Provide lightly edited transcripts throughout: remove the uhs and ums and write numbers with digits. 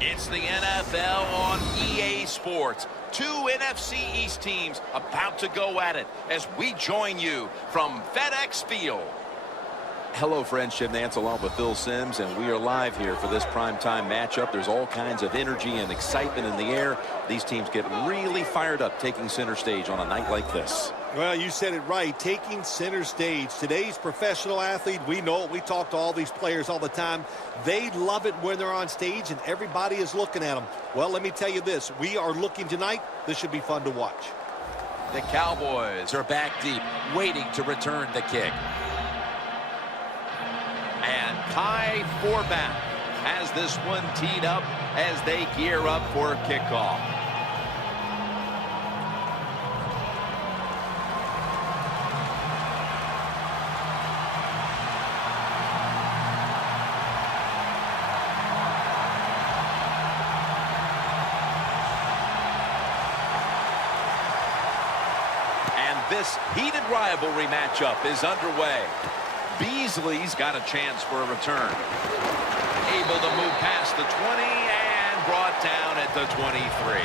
It's the NFL on EA Sports. Two NFC East teams about to go at it as we join you from FedEx Field. Hello, friends. Jim Nance along with Phil Simms, and we are live here for this primetime matchup. There's all kinds of energy and excitement in the air. These teams get really fired up taking center stage on a night like this. Well, you said it right, taking center stage. Today's professional athlete, we know it. We talk to all these players all the time. They love it when they're on stage and everybody is looking at them. Well, let me tell you this. We are looking tonight. This should be fun to watch. The Cowboys are back deep, waiting to return the kick. And Kai Forbath has this one teed up as they gear up for kickoff. And this heated rivalry matchup is underway. Beasley's got a chance for a return. Able to move past the 20 and brought down at the 23.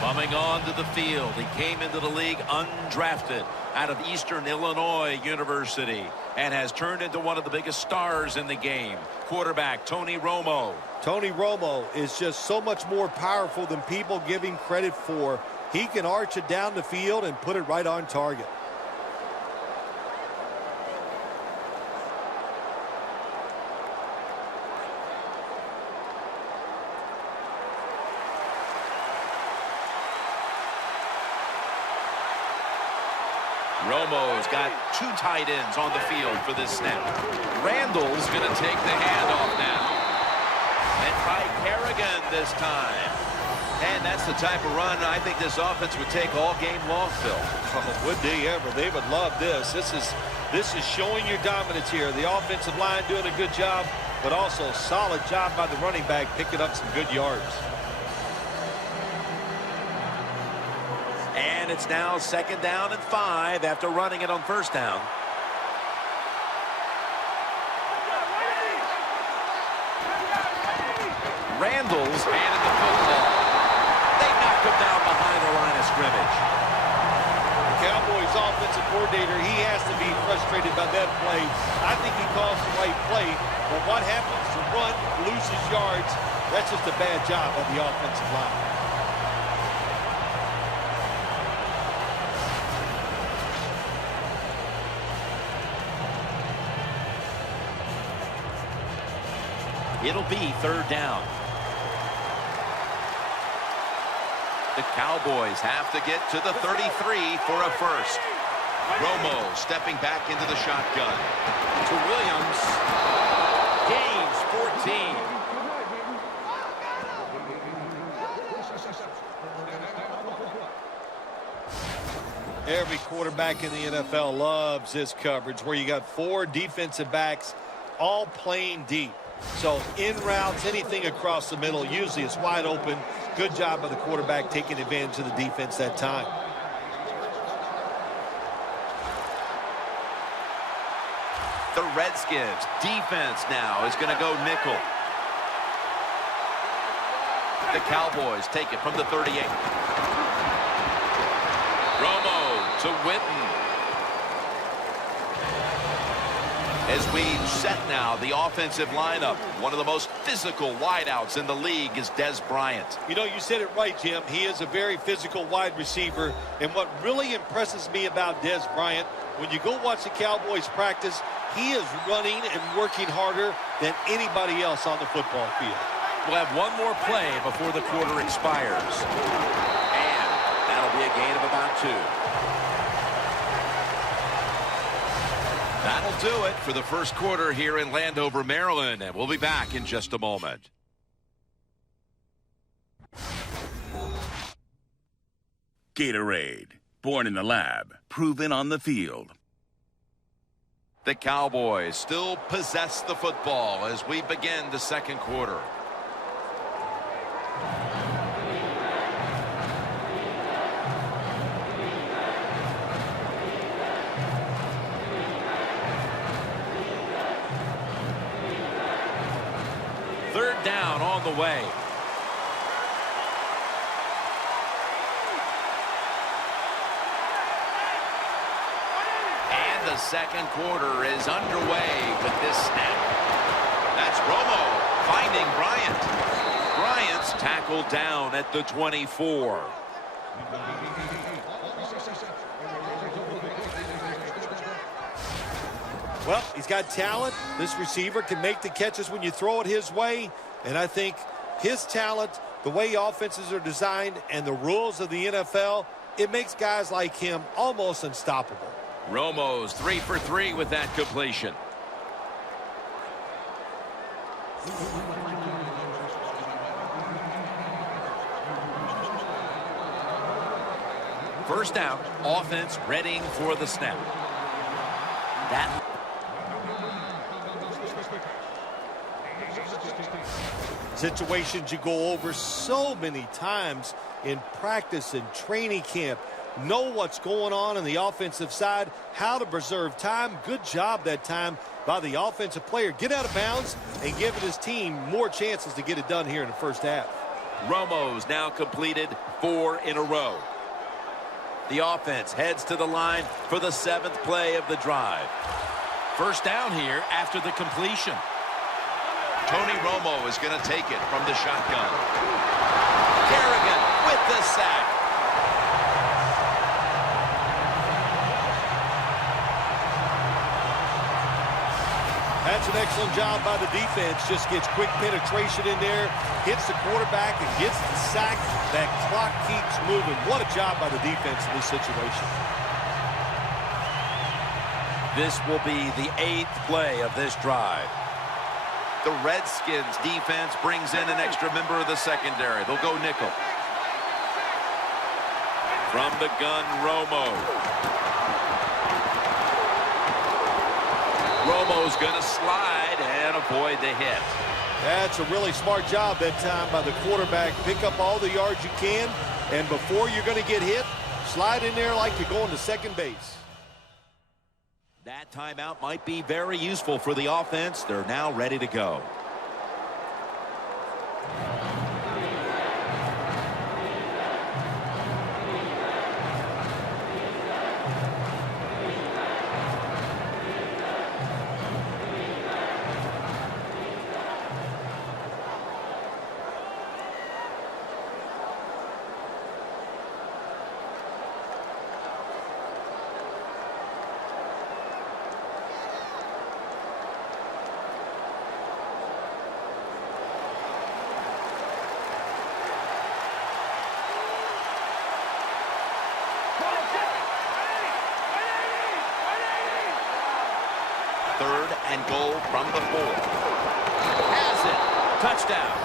Coming onto the field, he came into the league undrafted out of Eastern Illinois University and has turned into one of the biggest stars in the game. Quarterback Tony Romo. Tony Romo is just so much more powerful than people give him credit for. He can arch it down the field and put it right on target. Romo's got two tight ends on the field for this snap. Randall's going to take the handoff now. And by Kerrigan this time. And that's the type of run I think this offense would take all game long, Phil. Oh, would they ever? They would love this. This is showing your dominance here. The offensive line doing a good job, but also a solid job by the running back picking up some good yards. And it's now 2nd down and 5 after running it on 1st down. Randall's handed the football. Down behind the line of scrimmage. The Cowboys offensive coordinator, he has to be frustrated by that play. I think he calls the right play, but what happens to run, loses yards, that's just a bad job of the offensive line. It'll be 3rd down. The Cowboys have to get to the 33 for a first. Romo stepping back into the shotgun. To Williams. Gains 14. Every quarterback in the NFL loves this coverage where you got 4 defensive backs all playing deep. So in routes, anything across the middle, usually it's wide open. Good job by the quarterback taking advantage of the defense that time. The Redskins defense now is going to go nickel. The Cowboys take it from the 38. Romo to Witten. As we set now the offensive lineup, one of the most physical wideouts in the league is Dez Bryant. You know, you said it right, Jim. He is a very physical wide receiver. And what really impresses me about Dez Bryant, when you go watch the Cowboys practice, he is running and working harder than anybody else on the football field. We'll have one more play before the quarter expires. And that'll be a gain of about 2. That'll do it for the first quarter here in Landover, Maryland, and we'll be back in just a moment. Gatorade, born in the lab, proven on the field. The Cowboys still possess the football as we begin the second quarter. Third down on the way. And the second quarter is underway with this snap. That's Romo finding Bryant. Bryant's tackled down at the 24. Well, he's got talent. This receiver can make the catches when you throw it his way. And I think his talent, the way offenses are designed, and the rules of the NFL, it makes guys like him almost unstoppable. Romo's 3 for 3 with that completion. First down, offense readying for the snap. That situations you go over so many times in practice and training camp. Know what's going on the offensive side, how to preserve time. Good job that time by the offensive player. Get out of bounds and giving his team more chances to get it done here in the first half. Romo's now completed 4 in a row. The offense heads to the line for the 7th play of the drive. First down here after the completion. Tony Romo is going to take it from the shotgun. Kerrigan with the sack. That's an excellent job by the defense. Just gets quick penetration in there, hits the quarterback, and gets the sack. That clock keeps moving. What a job by the defense in this situation. This will be the 8th play of this drive. The Redskins defense brings in an extra member of the secondary. They'll go nickel. From the gun, Romo. Romo's going to slide and avoid the hit. That's a really smart job that time by the quarterback. Pick up all the yards you can, and before you're going to get hit, slide in there like you're going to second base. That timeout might be very useful for the offense. They're now ready to go. Third and goal from the 4. Has it. Touchdown.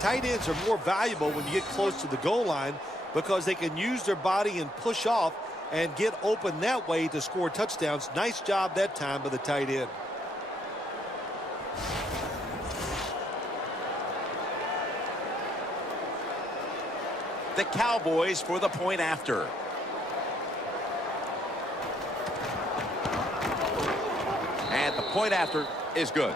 Tight ends are more valuable when you get close to the goal line because they can use their body and push off and get open that way to score touchdowns. Nice job that time by the tight end. The Cowboys for the point after. And the point after is good.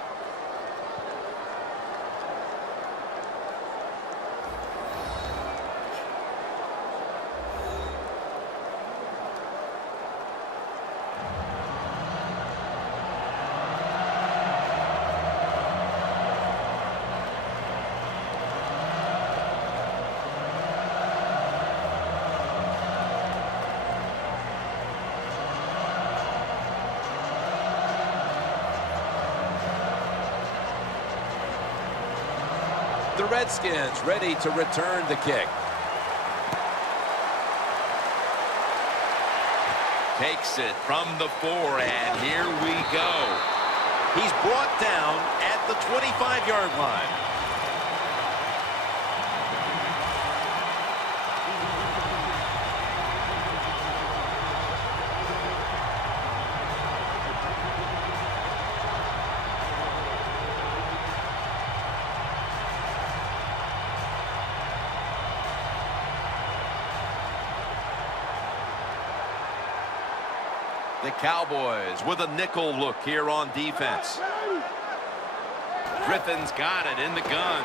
The Redskins ready to return the kick. Takes it from the 4, and here we go. He's brought down at the 25-yard line. The Cowboys with a nickel look here on defense. Griffin's got it in the gun.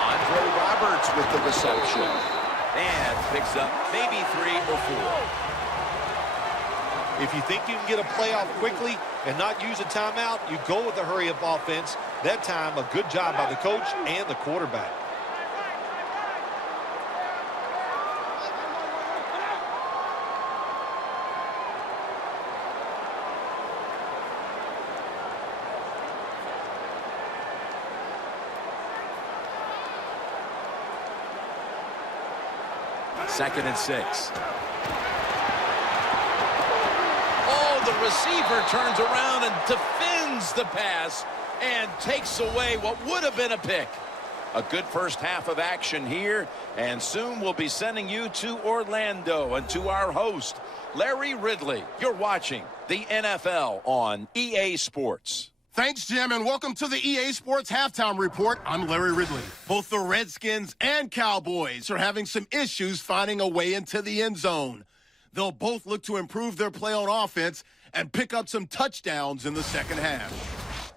Andre Roberts with the reception. And picks up maybe 3 or 4. If you think you can get a playoff quickly and not use a timeout, you go with a hurry-up offense. That time, a good job by the coach and the quarterback. Second and 6. Oh, the receiver turns around and defends the pass and takes away what would have been a pick. A good first half of action here, and soon we'll be sending you to Orlando and to our host, Larry Ridley. You're watching the NFL on EA Sports. Thanks, Jim, and welcome to the EA Sports Halftime Report. I'm Larry Ridley. Both the Redskins and Cowboys are having some issues finding a way into the end zone. They'll both look to improve their play on offense and pick up some touchdowns in the second half.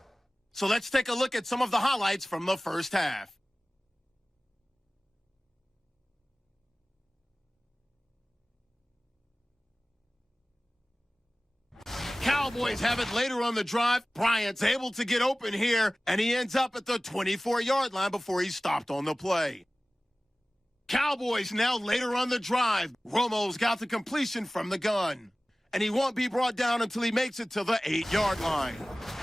So let's take a look at some of the highlights from the first half. Cowboys have it later on the drive. Bryant's able to get open here, and he ends up at the 24-yard line before he's stopped on the play. Cowboys now later on the drive. Romo's got the completion from the gun, and he won't be brought down until he makes it to the 8-yard line.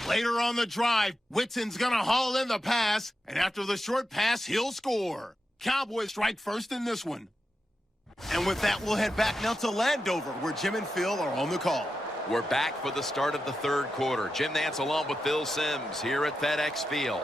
Later on the drive, Whitten's going to haul in the pass, and after the short pass, he'll score. Cowboys strike first in this one. And with that, we'll head back now to Landover, where Jim and Phil are on the call. We're back for the start of the third quarter. Jim Nantz along with Phil Simms here at FedEx Field.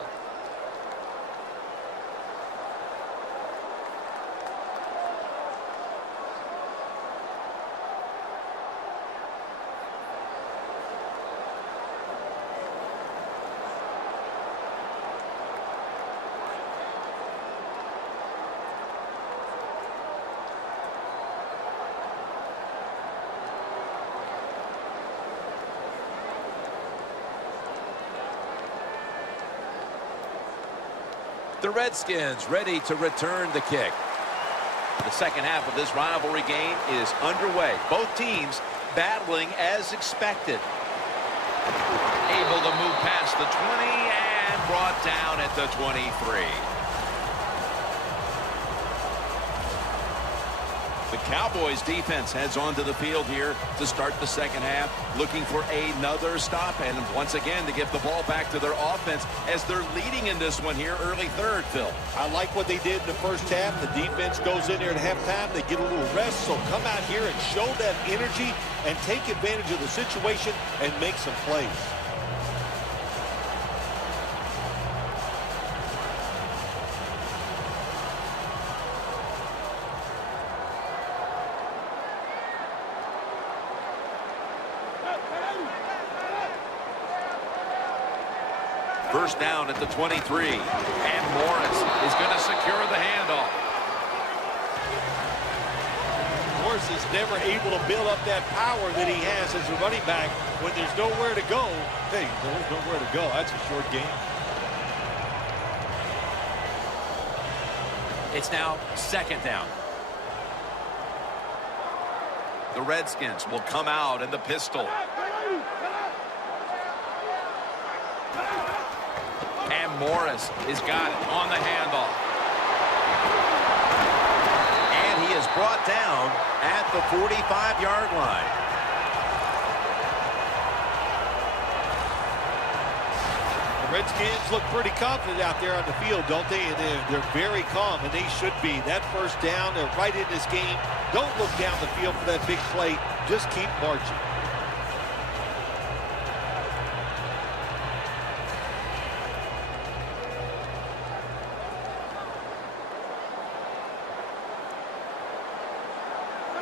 The Redskins ready to return the kick. The second half of this rivalry game is underway. Both teams battling as expected. Able to move past the 20 and brought down at the 23. The Cowboys defense heads onto the field here to start the second half, looking for another stop and once again to give the ball back to their offense as they're leading in this one here early third, Phil. I like what they did in the first half. The defense goes in there at halftime. They get a little rest, so come out here and show that energy and take advantage of the situation and make some plays. First down at the 23, and Morris is going to secure the handoff. Morris is never able to build up that power that he has as a running back when there's nowhere to go. Hey, there's nowhere to go. That's a short game. It's now second down. The Redskins will come out in the pistol. And Morris has got it on the handoff. And he is brought down at the 45-yard line. The Redskins look pretty confident out there on the field, don't they? And they're very calm, and they should be. That first down, they're right in this game. Don't look down the field for that big play. Just keep marching.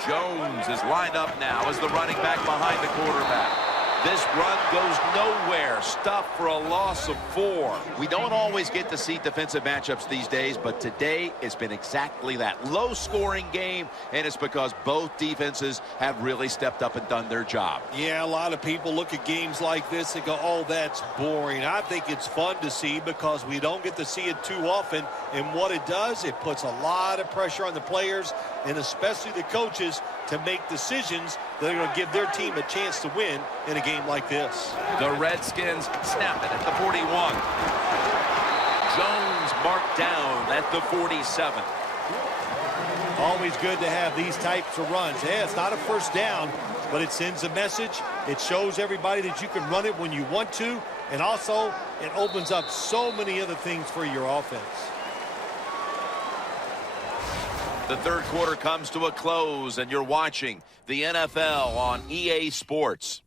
Jones is lined up now as the running back behind the quarterback. This run goes nowhere. Stopped for a loss of 4. We don't always get to see defensive matchups these days, but today it's been exactly that. Low-scoring game, and it's because both defenses have really stepped up and done their job. Yeah, a lot of people look at games like this and go, oh, that's boring. I think it's fun to see because we don't get to see it too often, and what it does, it puts a lot of pressure on the players and especially the coaches to make decisions that are going to give their team a chance to win in a game like this. The Redskins snap it at the 41. Jones marked down at the 47. Always good to have these types of runs. Yeah, it's not a first down, but it sends a message. It shows everybody that you can run it when you want to, and also it opens up so many other things for your offense. The third quarter comes to a close, and you're watching the NFL on EA Sports.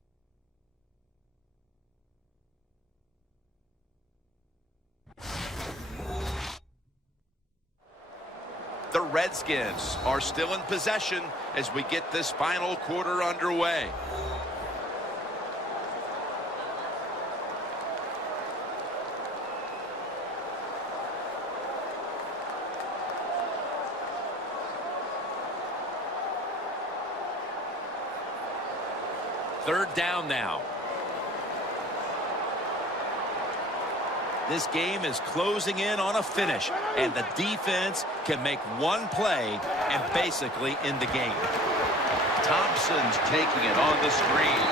The Redskins are still in possession as we get this final quarter underway. Third down now. This game is closing in on a finish, and the defense can make one play and basically end the game. Thompson's taking it on the screen,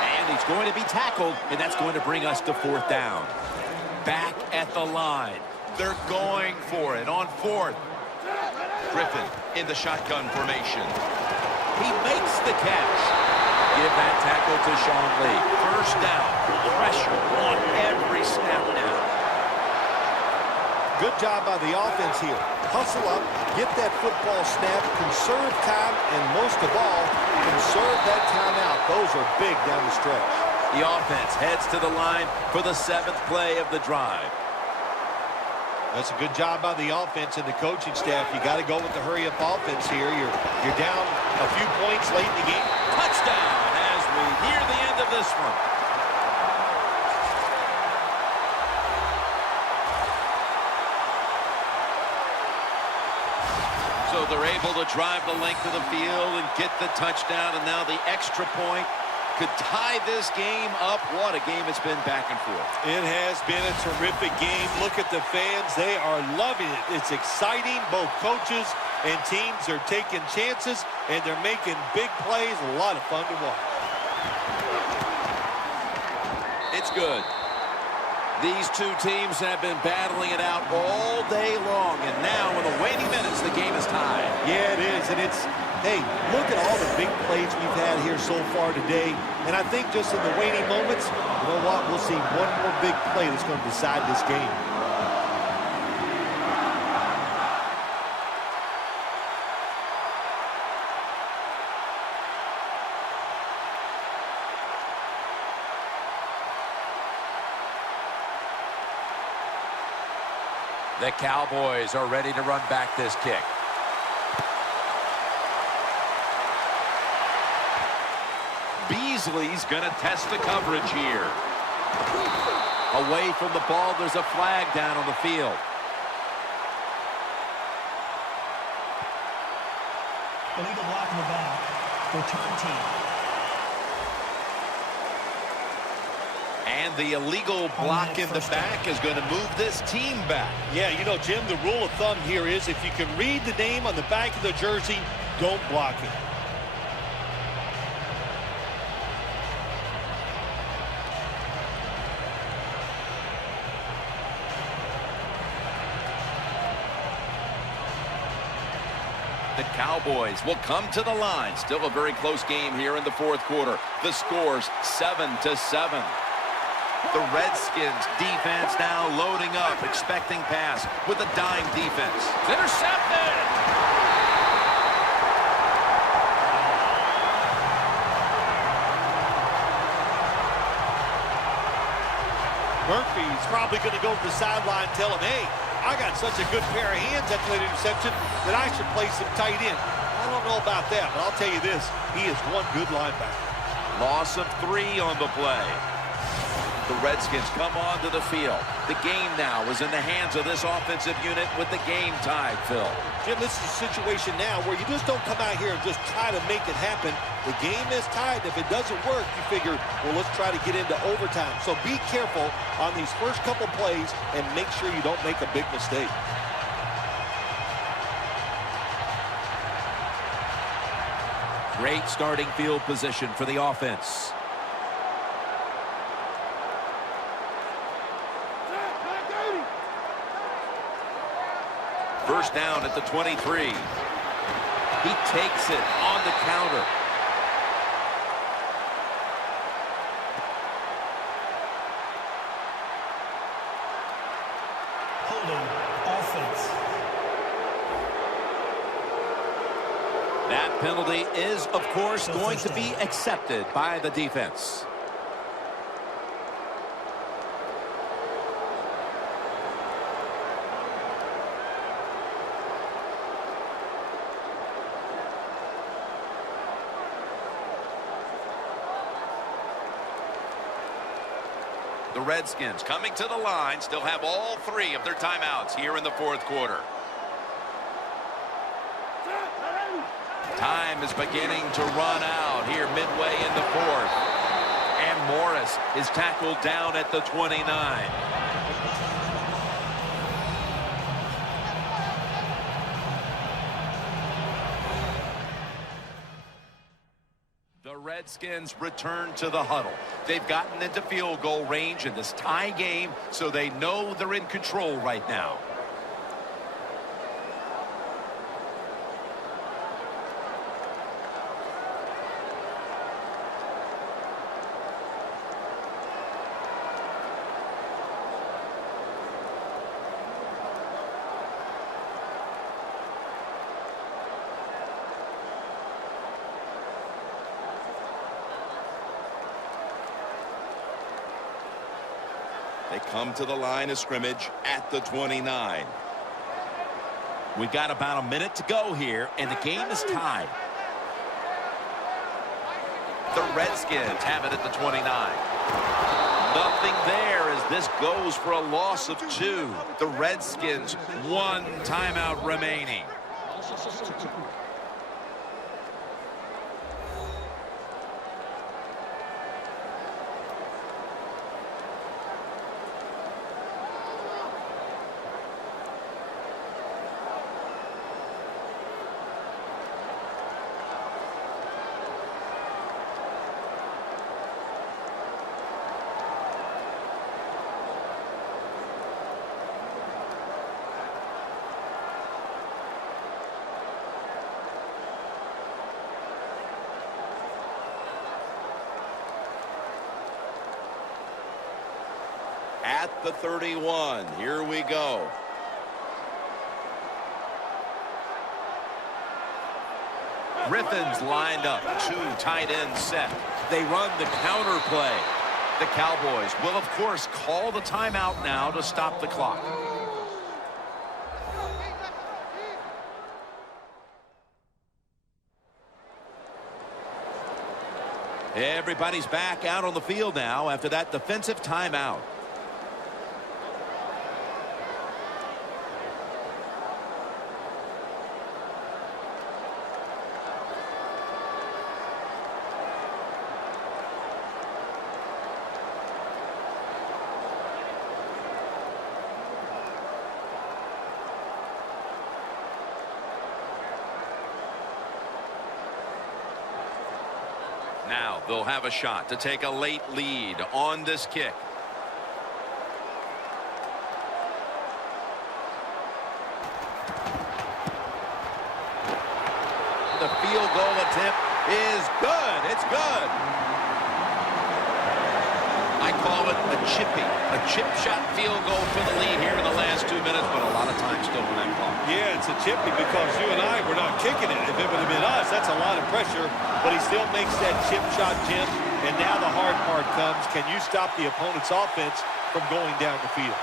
and he's going to be tackled, and that's going to bring us to fourth down. Back at the line. They're going for it on fourth. Griffin in the shotgun formation. He makes the catch. Give that tackle to Sean Lee. First down. Pressure on every snap now. Good job by the offense here. Hustle up, get that football snap, conserve time, and most of all, conserve that timeout. Those are big down the stretch. The offense heads to the line for the 7th play of the drive. That's a good job by the offense and the coaching staff. You got to go with the hurry-up offense here. You're down a few points late in the game. Touchdown as we near the end of this one. So they're able to drive the length of the field and get the touchdown, and now the extra point could tie this game up. What a game it's been back and forth. It has been a terrific game. Look at the fans. They are loving it. It's exciting. Both coaches and teams are taking chances, and they're making big plays. A lot of fun to watch. It's good. These two teams have been battling it out all day long, and now in the waning minutes, the game is tied. Yeah, it is, and it's, hey, look at all the big plays we've had here so far today, and I think just in the waning moments, you know what, we'll see one more big play that's going to decide this game. The Cowboys are ready to run back this kick. Beasley's going to test the coverage here. Away from the ball, there's a flag down on the field. Illegal block in the back. Return team. And the illegal block in the back is going to move this team back. Yeah, you know, Jim, the rule of thumb here is if you can read the name on the back of the jersey, don't block it. The Cowboys will come to the line. Still a very close game here in the fourth quarter. The score's 7-7. The Redskins defense now loading up, expecting pass with a dime defense. It's intercepted! Murphy's probably going to go to the sideline and tell him, hey, I got such a good pair of hands after that interception that I should play some tight end. I don't know about that, but I'll tell you this, he is one good linebacker. Loss of 3 on the play. The Redskins come onto the field. The game now is in the hands of this offensive unit with the game tied, Phil. Jim, this is a situation now where you just don't come out here and just try to make it happen. The game is tied. If it doesn't work, you figure, well, let's try to get into overtime. So be careful on these first couple plays and make sure you don't make a big mistake. Great starting field position for the offense. First down at the 23. He takes it on the counter. Holding offense. That penalty is, of course, going to be accepted by the defense. The Redskins coming to the line still have all 3 of their timeouts here in the fourth quarter. Time is beginning to run out here midway in the fourth. And Morris is tackled down at the 29. The Redskins return to the huddle. They've gotten into field goal range in this tie game, so they know they're in control right now. They come to the line of scrimmage at the 29. We've got about a minute to go here, and the game is tied. The Redskins have it at the 29. Nothing there as this goes for a loss of 2. The Redskins, 1 timeout remaining. At the 31, here we go. Griffin's lined up, 2 tight ends set. They run the counter play. The Cowboys will, of course, call the timeout now to stop the clock. Everybody's back out on the field now after that defensive timeout. Now they'll have a shot to take a late lead on this kick. The field goal attempt is good. It's good. I call it a chip shot field goal for the lead here in the last 2 minutes, but a lot of time still on that call. Yeah, it's a chippy because you and I were not kicking it. If it would have been us, that's a lot of pressure. But he still makes that chip shot, Jim. And now the hard part comes. Can you stop the opponent's offense from going down the field?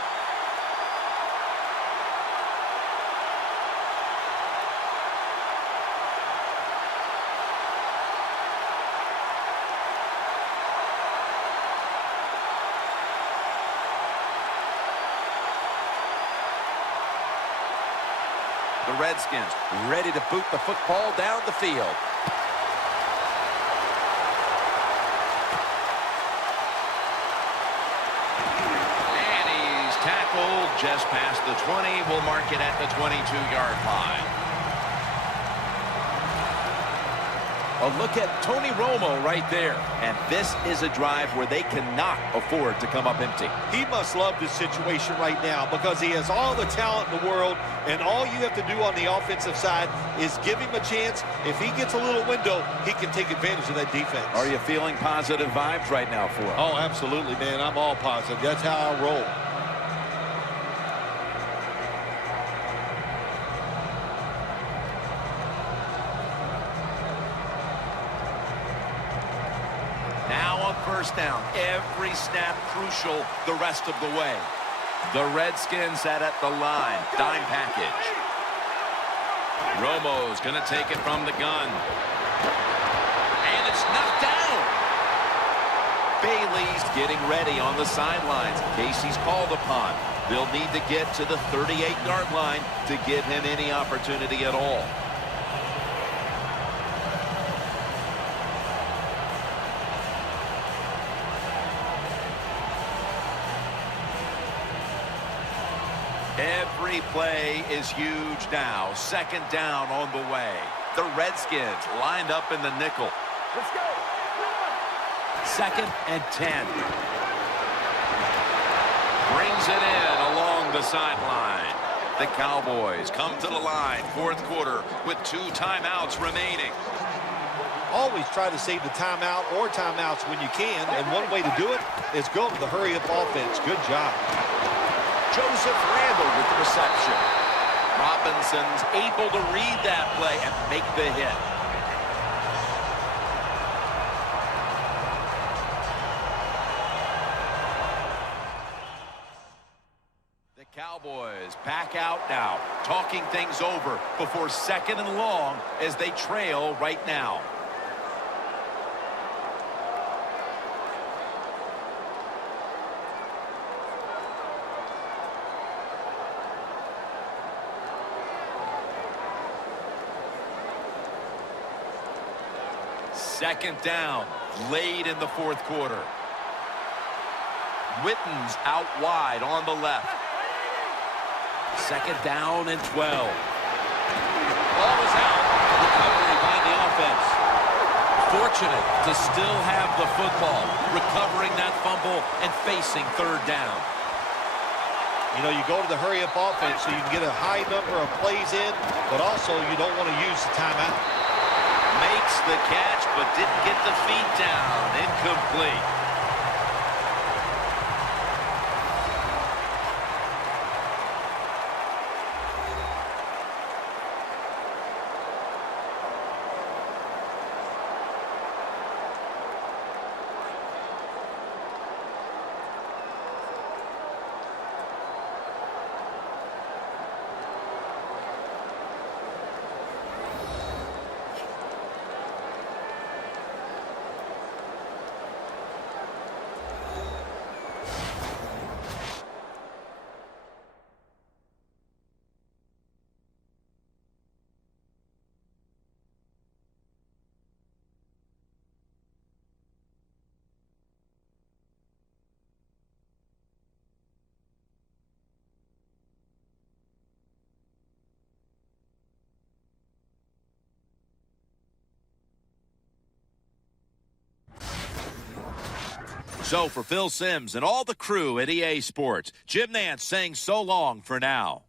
The Redskins ready to boot the football down the field. And he's tackled just past the 20. We'll mark it at the 22-yard line. A look at Tony Romo right there. And this is a drive where they cannot afford to come up empty. He must love this situation right now because he has all the talent in the world, and all you have to do on the offensive side is give him a chance. If he gets a little window, he can take advantage of that defense. Are you feeling positive vibes right now for him? Oh, absolutely, man. I'm all positive. That's how I roll. Now on first down, every snap crucial the rest of the way. The Redskins set at the line, dime package. Romo's going to take it from the gun. And it's knocked down. Bailey's getting ready on the sidelines in case he's called upon. They'll need to get to the 38-yard line to give him any opportunity at all. Every play is huge now. Second down on the way. The Redskins lined up in the nickel. Let's go. Second and 10. Brings it in along the sideline. The Cowboys come to the line, fourth quarter, with 2 timeouts remaining. Always try to save the timeout or timeouts when you can, and one way to do it is go to the hurry-up offense. Good job. Joseph Randall with the reception. Robinson's able to read that play and make the hit. The Cowboys back out now, talking things over before second and long as they trail right now. Second down, late in the fourth quarter. Witten's out wide on the left. Second down and 12. Ball is out. Recovery by the offense. Fortunate to still have the football, recovering that fumble and facing third down. You know, you go to the hurry-up offense so you can get a high number of plays in, but also you don't want to use the timeout. Makes the catch, but didn't get the feet down. Incomplete. So for Phil Simms and all the crew at EA Sports, Jim Nantz saying so long for now.